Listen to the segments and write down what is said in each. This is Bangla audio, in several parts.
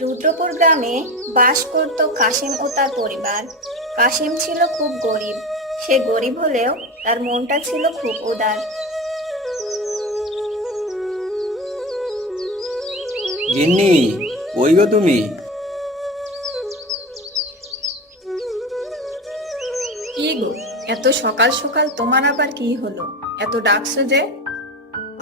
রুদ্রপুর গ্রামে বাস করত কাশেম ও তার পরিবার। কাশেম ছিল খুব গরিব। সে গরিব হলেও তার মনটা ছিল খুব উদার। গিন্নি, কই গো তুমি? কি গো, এত সকাল সকাল তোমার আবার কি হলো? এত ডাকছো যে?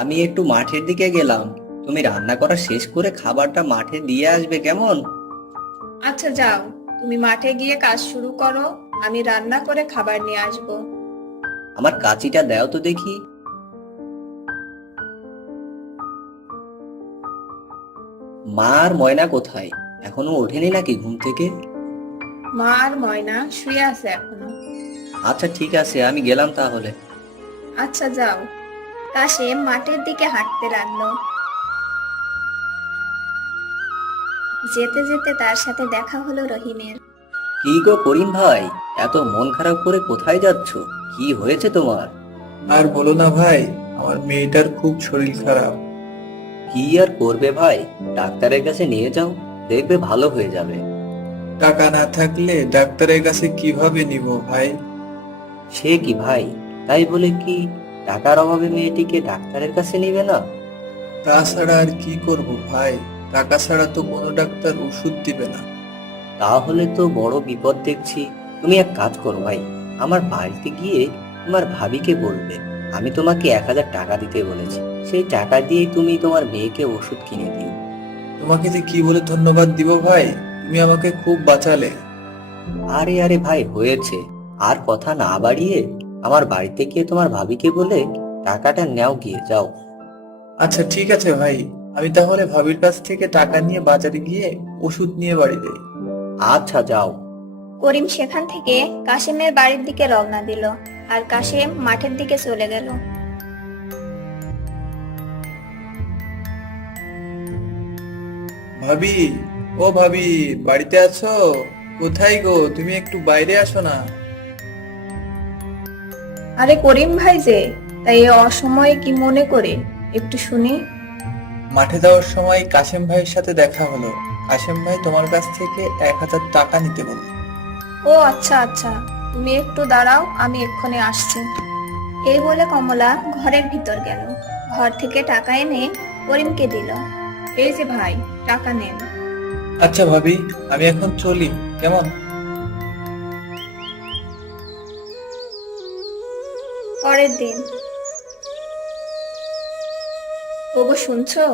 আমি একটু মাঠের দিকে গেলাম। তুমি রান্না করা শেষ করে খাবারটা মাঠে দিয়ে আসবে কেমন? আচ্ছা যাও, তুমি মাঠে গিয়ে কাজ শুরু করো, আমি রান্না করে খাবার নিয়ে আসবো। আমার কাঁচিটা দাও তো দেখি। মা আর ময়না কোথায়? এখনো ওঠেনি নাকি ঘুম থেকে? মা আর ময়না শুয়ে আছে এখনো। আচ্ছা ঠিক আছে, আমি গেলাম তাহলে। আচ্ছা যাও। কাশেম মাঠের দিকে হাঁটতে লাগলো। যেতে যেতে তার সাথে দেখা হলো রহিমের। কি গো করিম ভাই, এত মন খারাপ করে কোথায় যাচ্ছ? কি হয়েছে তোমার? আর বলো না ভাই, আমার মেয়েটার খুব শরীর খারাপ। কি আর করবে ভাই, ডাক্তারের কাছে নিয়ে যাও, দেখবে ভালো হয়ে যাবে। টাকা না থাকলে ডাক্তারের কাছে কিভাবে নিব ভাই? সে কি ভাই, তাই বলে কি টাকার অভাবে মেয়েটিকে ডাক্তারের কাছে নিবে না? তাছাড়া আর কি করব ভাই, টাকা ছাড়া তো কোনো ডাক্তার ওষুধ দিবে না। তাহলে তো বড় বিপদ দেখছি। তুমি এক কাজ করো ভাই, আমার বাড়িতে গিয়ে তোমার ভাবিকে বলবে আমি তোমাকে 1,000 টাকা দিতে বলেছি। সেই টাকা দিয়েই তুমি তোমার মেয়েকে ওষুধ কিনে দিও। তোমাকে যে কি বলে ধন্যবাদ দিব ভাই, তুমি আমাকে খুব বাঁচালে। আরে আরে ভাই হয়েছে, আর কথা না বাড়িয়ে আমার বাড়িতে গিয়ে তোমার ভাবিকে বলে টাকাটা নেও, গিয়ে যাও। আচ্ছা ঠিক আছে ভাই, আমি তাহলে ভাবির কাছ থেকে টাকা নিয়ে বাজারে গিয়ে ওষুধ নিয়ে বাড়ি যাই। আচ্ছা যাও। করিম সেখান থেকে কাশেমের বাড়ির দিকে রওনা দিল, আর কাশেম মাঠের দিকে চলে গেল। ভাবি, ও ভাবি, বাড়িতে আছো? কোথায় গো, তুমি একটু বাইরে আসো না। আরে করিম ভাই যে, তাই এ অসময়ে কি মনে করে? একটু শুনি। মাঠে যাওয়ার সময় কাশেম ভাইয়ের সাথে দেখা হলো। কাশেম ভাই তোমার কাছ থেকে 1,000 টাকা নিতে বলল। ও আচ্ছা আচ্ছা, তুমি একটু দাঁড়াও, আমি এক্ষুনি আসছি। এই বলে কমলা ঘরের ভিতর গেল। ঘর থেকে টাকা এনে করিমকে দিল। এই যে ভাই, টাকা নেন। আচ্ছা ভাবি, আমি এখন চলি, কেমন? পরের দিন। ওগো শুনছো,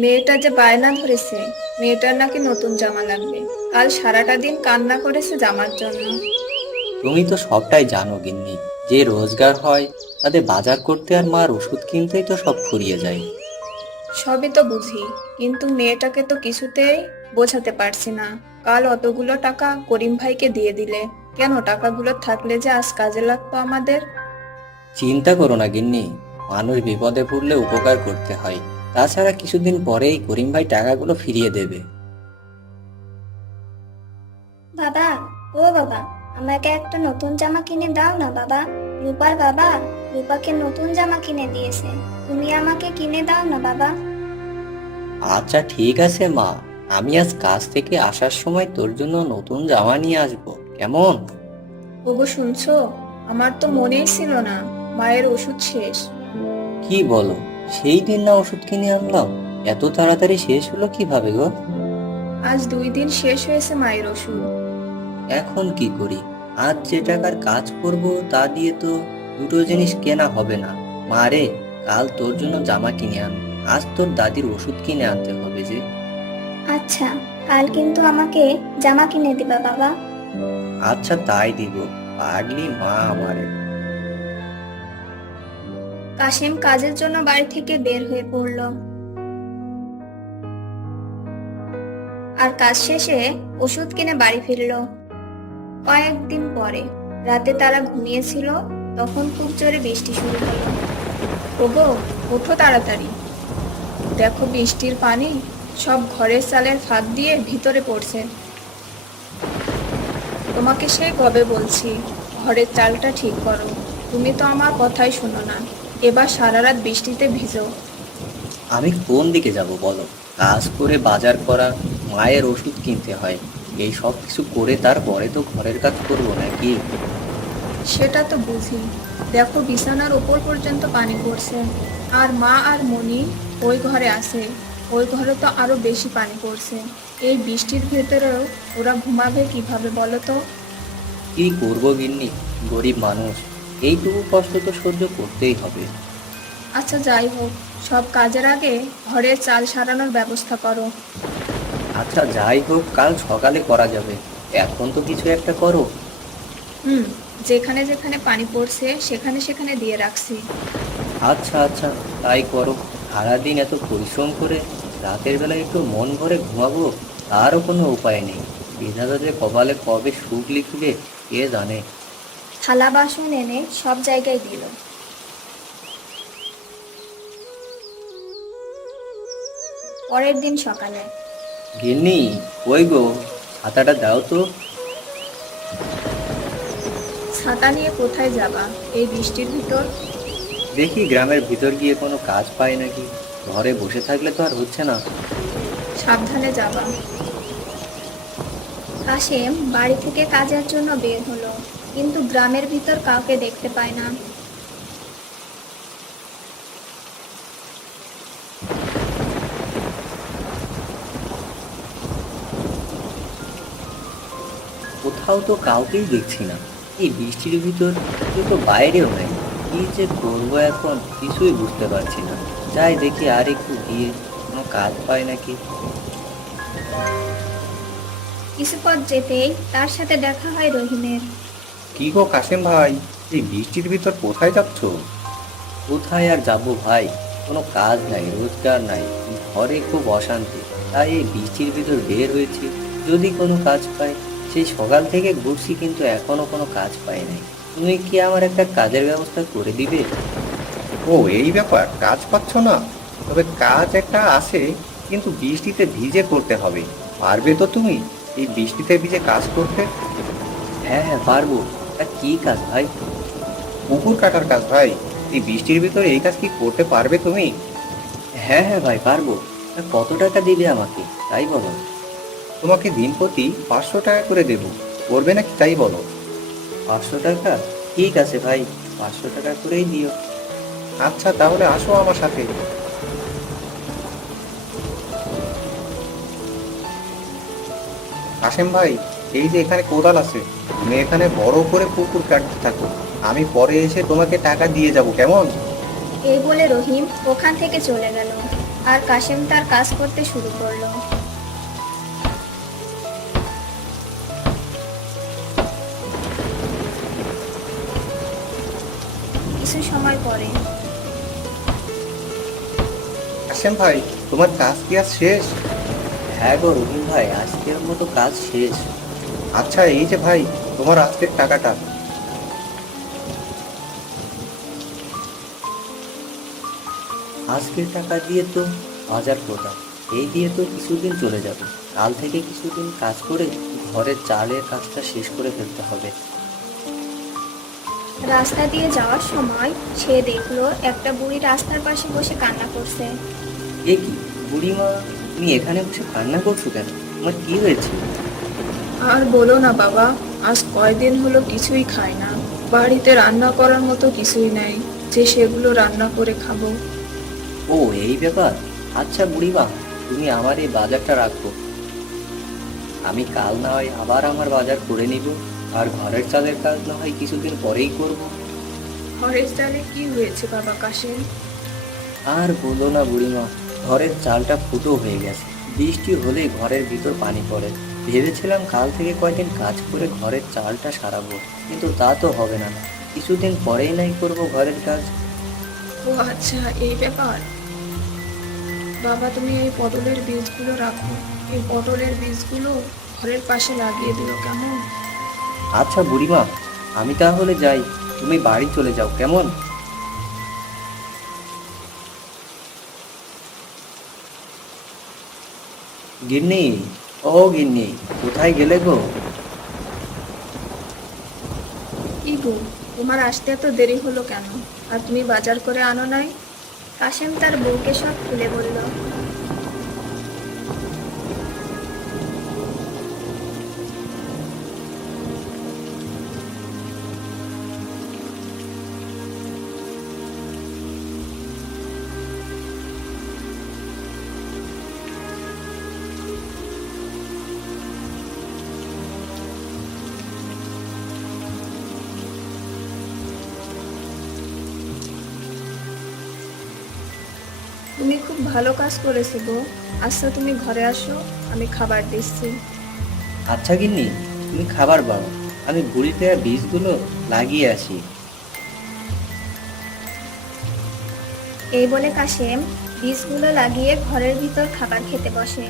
মেয়েটা যে বায়না ধরেছে, মেয়েটার নাকি নতুন জামা লাগবে। কাল সারাটা দিন কান্না করেছে জামার জন্য। তুমি তো সবটাই জানো গিন্নি, যে রোজগার হয় তাতে বাজার করতে আর মার ওষুধ কিনতেই তো সব ফুরিয়ে যায়। সবই তো বুঝি, কিন্তু মেয়েটাকে তো কিছুতেই বোঝাতে পারছি না। কাল অতগুলো টাকা করিম ভাইকে দিয়ে দিলে কেন? টাকাগুলো থাকলে যে আজ কাজে লাগতো আমাদের। চিন্তা করো না গিন্নি, মানুষ বিপদে পড়লে উপকার করতে হয়। তাছাড়া কিছুদিন পরেই করিম ভাই টাকাগুলো ফিরিয়ে দেবে। বাবা, ও বাবা, আমাকে একটা নতুন জামা কিনে দাও না বাবা। রূপার বাবা রূপাকে নতুন জামা কিনে দিয়েছে, তুমি আমাকে কিনে দাও না বাবা। আচ্ছা ঠিক আছে মা, আমি আজ কাজ থেকে আসার সময় তোর জন্য নতুন জামা নিয়ে আসবো, কেমন? ওগো শুনছো, আমার তো মনেই ছিল না মায়ের ওষুধ শেষ। কি বলো, সেই দিন না ওষুধ কিনে আনলাম? এত তাড়াতাড়ি শেষ হলো কিভাবে গো? আজ 2 দিন শেষ হয়েছে মায়ের ওষুধ। এখন কি করি? আজ যে টাকার কাজ করব তা দিয়ে তো দুটো জিনিস কেনা হবে না। মা রে, কাল তোর জন্য জামা কিনে আন, আজ তোর দাদির ওষুধ কিনে আনতে হবে যে। আচ্ছা, কাল কিন্তু আমাকে জামা কিনে দিবা বাবা। আচ্ছা তাই দিব, পাগলি মা আমারে। কাশেম কাজের জন্য বাড়ি থেকে বের হয়ে পড়ল, আর কাজ শেষে ওষুধ কিনে বাড়ি ফিরল। কয়েকদিন পরে রাতে তারা ঘুমিয়েছিল, তখন খুব জোরে বৃষ্টি শুরু হলো। ওগো ওঠো তাড়াতাড়ি, দেখো বৃষ্টির পানি সব ঘরের চালের ফাঁক দিয়ে ভিতরে পড়ছে। তোমাকে সেই কবে বলছি ঘরের চালটা ঠিক করো, তুমি তো আমার কথাই শোনো না। এবার সারা রাত বৃষ্টিতে ভিজো। আমি কোন দিকে যাব বলো? কাজ করে বাজার করা, মায়ের ওষুধ কিনতে হয়। এই সব কিছু করে তারপরে তো ঘরের কাজ করবো নাকি? সেটা তো বুঝি। দেখো বিছানার উপর পর্যন্ত পানি পড়ছে, আর মা আর মনি ওই ঘরে আছে, ওই ঘরে তো আরো বেশি পানি পড়ছে। এই বৃষ্টির ভেতরেও ওরা ঘুমাবে কিভাবে বলো তো? কি করবো গিন্নি, গরিব মানুষ, এইটুকু কষ্ট তো সহ্য করতেই হবে। আচ্ছা যাই হোক, সব কাজের আগে ঘরের চাল সারানোর ব্যবস্থা করো। আচ্ছা যাই হোক, কাল সকালে করা যাবে, এখন তো কিছু একটা করো। হুম, যেখানে যেখানে পানি পড়ছে সেখানে সেখানে দিয়ে রাখছি। আচ্ছা আচ্ছা, তাই করো। সারাদিন এত পরিশ্রম করে রাতের বেলা একটু মন ভরে ঘুমাবো, তারও কোনো উপায় নেই। বিধাতা যে কপালে কবে সুখ লিখবে কে জানে। থালা বাসন এনে সব জায়গায় দিল। পরের দিন সকালে গিন্নি, ওই গো, ছাতাটা দাও তো। ছাতা নিয়ে কোথায় যাবা এই বৃষ্টির ভিতর? দেখি গ্রামের ভিতর গিয়ে কোনো কাজ পাই নাকি। ঘরে বসে থাকলে তো আর হচ্ছে না। সাবধানে যাবা। কাশেম বাড়ি থেকে কাজের জন্য বের হলো, কিন্তু গ্রামের ভিতর কাউকে দেখতে পায় না। কোথাও তো কাউকেই দেখছি না। এই বৃষ্টির ভিতর কেউ তো বাইরেও নাই। কি যে করবো এখন কিছুই বুঝতে পারছি না। যাই দেখি আর একটু গিয়ে কোনো কাজ পাই নাকি। কিছু পথ যেতেই তার সাথে দেখা হয় রহিমের। কি গো কাশেম ভাই, এই বৃষ্টির ভিতর কোথায় যাচ্ছ? কোথায় আর যাবো ভাই, কোনো কাজ নাই, রোজগার নাই, ঘরে খুব অশান্তি, তাই এই বৃষ্টির ভিতর বের হয়েছি। যদি কোনো কাজ পাই। সেই সকাল থেকে ঘুরছি কিন্তু এখনো কোনো কাজ পাই নাই। তুমি কি আমার একটা কাজের ব্যবস্থা করে দিবে? ও এই ব্যাপার, কাজ পাচ্ছ না? তবে কাজ একটা আছে, কিন্তু বৃষ্টিতে ভিজে করতে হবে। পারবে তো তুমি এই বৃষ্টিতে ভিজে কাজ করতে? হ্যাঁ হ্যাঁ, পারবো। তা কি কাজ ভাই? পুকুর কাটার কাজ ভাই। এই বৃষ্টির ভিতরে এই কাজ কি করতে পারবে তুমি? হ্যাঁ হ্যাঁ ভাই, পারবো। তা কত টাকা দিবে আমাকে তাই বলো। তোমাকে দিন প্রতি 500 টাকা করে দেবো। করবে নাকি তাই বলো? 500 টাকা? ঠিক আছে ভাই, 500 টাকা করেই দিও। আচ্ছা তাহলে আসো আমার সাথে। কাশেম ভাই, এই যে এখানে কোদাল আছে, তুমি এখানে বড় করে পুকুর কাটতে থাকো। আমি পরে এসে তোমাকে টাকা দিয়ে যাব, কেমন? এই বলে রহিম ওখান থেকে চলে গেল, আর কাশেম তার কাজ করতে শুরু করলো। কিছু সময় পরে কাশেম ভাই, তোমার কাজ কি আজ শেষ? হ্যাঁ গো রহিম ভাই, আজকের মতো কাজ শেষ। আচ্ছা এই যে ভাই, তোমার আজকের টাকাটা। আজকের টাকা দিয়ে তো বাজার করলাম, এই দিয়ে তো কিছুদিন চলে যাবে। কাল থেকে কিছুদিন কাজ করে ঘরের চালের কাজটা শেষ করে ফেলতে হবে। রাস্তা দিয়ে যাওয়ার সময় সে দেখলো একটা বুড়ি রাস্তার পাশে বসে কান্না করছে। এ কি বুড়িমা, তুমি এখানে বসে কান্না করছো কেন? তোমার কি হয়েছে? আর বলো না বাবা, আজ কয়দিন হলো কিছুই খাই না। বাড়িতে রান্না করার মতো কিছুই নাই যে সেগুলো রান্না করে খাবো। ও এই ব্যাপার। আচ্ছা বুড়িমা, তুমি আমার এই বাজারটা রাখো, আমি কাল না হয় আবার আমার বাজার করে নিব। আর ঘরের চালের কাজ না হয় কিছুদিন পরেই করব। ঘরের চালে কি হয়েছে বাবা কাশেম? আর বলো না বুড়িমা, ঘরের চালটা ফুটো হয়ে গেছে। বৃষ্টি হলে ঘরের ভিতর পানি পড়ে। ভেবেছিলাম কাল থেকে কয়দিন কাজ করে ঘরের চালটা সারাবো, কিন্তু তা তো হবে না। কিছুদিন পরেই নাই করব ঘরের কাজ। ও আচ্ছা, এই ব্যাপার। বাবা তুমি এই পটলের বীজগুলো রাখো, এই পটলের বীজগুলো ঘরের পাশে লাগিয়ে দিও, কেমন? আচ্ছা বুড়িমা, আমি তাহলে যাই, তুমি বাড়ি চলে যাও, কেমন? গিন্নি, ও গিন্নি, কোথায় গেলে গো? কি গো, তোমার আসতে এত দেরি হলো কেন? আর তুমি বাজার করে আনো নাই? কাশেম তার বউকে সব খুলে বলল। তুমি খুব ভালো কাজ করেছো গো। আচ্ছা তুমি ঘরে আসো, আমি খাবার দিচ্ছি। আচ্ছা গিন্নি, তুমি খাবার বাও, আমি বুড়িতে আর বীজগুলো লাগিয়ে আসি। এই বলে কাশেম বীজগুলো লাগিয়ে ঘরের ভিতর খাবার খেতে বসে।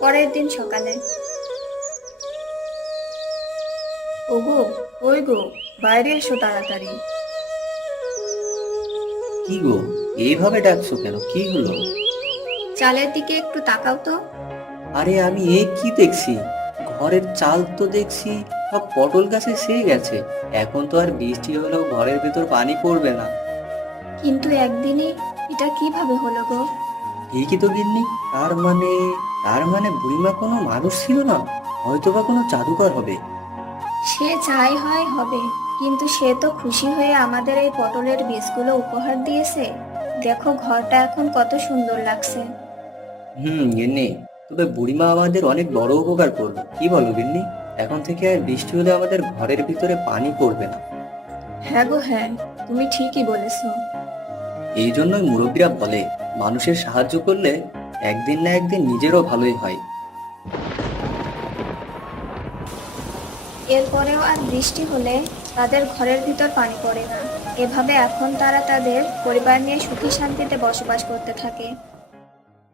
পরের দিন সকালে ওগো, ওই গো, বাইরে এসো তাড়াতাড়ি। কি গো, এইভাবে ডাকছো কেন? কি হলো? চালের দিকে একটু তাকাও তো। আরে আমি এ কি দেখছি? ঘরের চাল তো দেখছি সব পটল গাছে সেয়ে গেছে। এখন তো আর বৃষ্টি হলেও ঘরের ভেতর পানি পড়বে না। কিন্তু একদিনে এটা কিভাবে হলো গো? ঠিকই তো গিন্নি। তার মানে বুড়িমা কোনো মানুষ ছিল না, হয়তোবা কোনো জাদুকর হবে। সে যাই হয় হবে, কিন্তু সে তো খুশি হয়ে আমাদের এই পটলের বীজগুলো উপহার দিয়েছে। দেখো ঘরটা এখন কত সুন্দর লাগছে। গিন্নি, তবে বুড়িমা আমাদের অনেক বড় উপকার করলো, কি বলো গিন্নি? এখন থেকে আর বৃষ্টি হলে আমাদের ঘরের ভিতরে পানি পড়বে না। হ্যাঁ গো হ্যাঁ, তুমি ঠিকই বলেছো। এই জন্যই মুরব্বীরা বলে, মানুষের সাহায্য করলে একদিন না একদিন নিজেরও ভালোই হয়। এরপরেও আর বৃষ্টি হলে তাদের ঘরের ভিতর পানি পড়ে না। এভাবে এখন তারা তাদের পরিবার নিয়ে সুখী শান্তিতে বসবাস করতে থাকে।